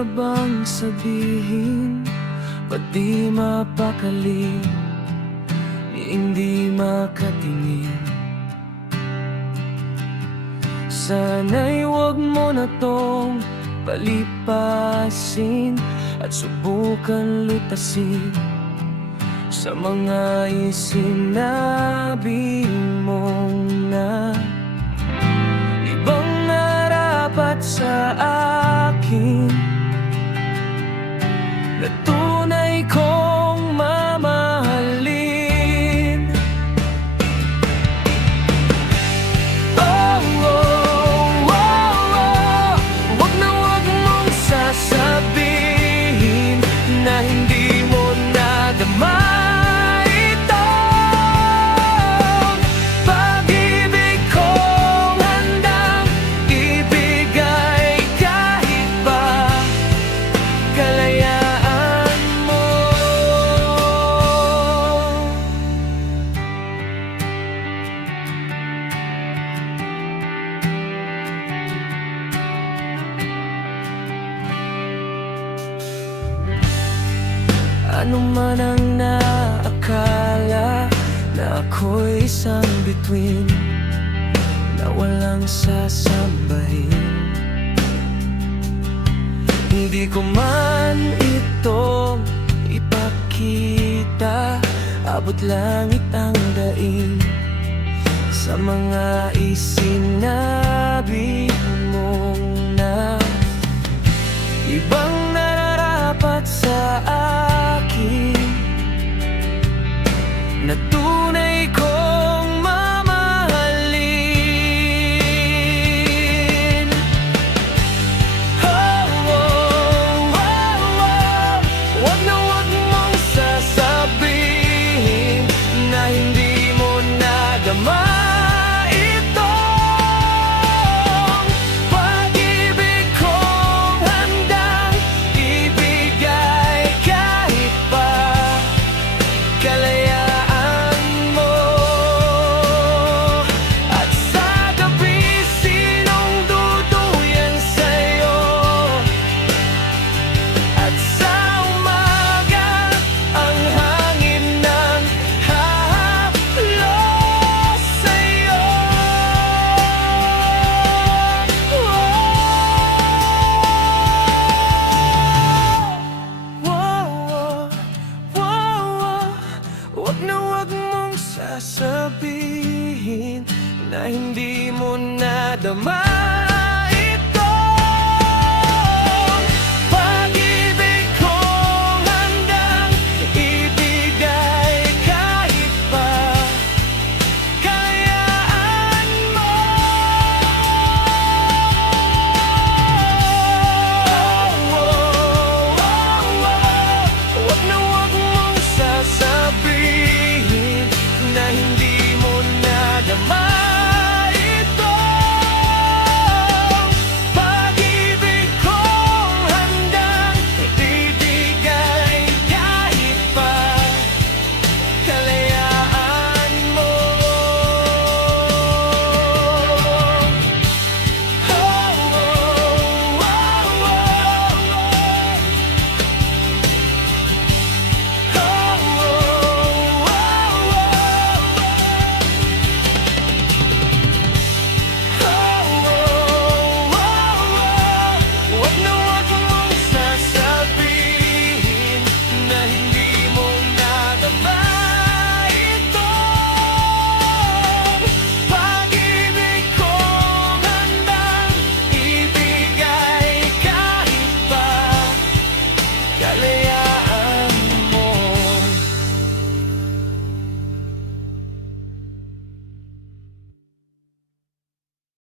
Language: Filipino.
ka bang sabihin? Ba't di mapakali? Hindi makatingin. Sana'y huwag mo na tong palipasin at subukan lutasin sa mga isinabi mong na ibang narapat sa akin na tunay kong mamahalin. Oh, oh, oh, oh. Wag na wag mong sasabihin na hindi mo nadama ano man ang naakala na ako'y isang bituin na walang sasambahin. Hindi ko man ito ipakita, abot langit ang daing sa mga isinabi mong na ibang nararapat sa na tunay kong mamahalin. Oh, oh, oh, oh. Wag na wag mong sasabihin na hindi mo nadama sasabihin na hindi mo nadama.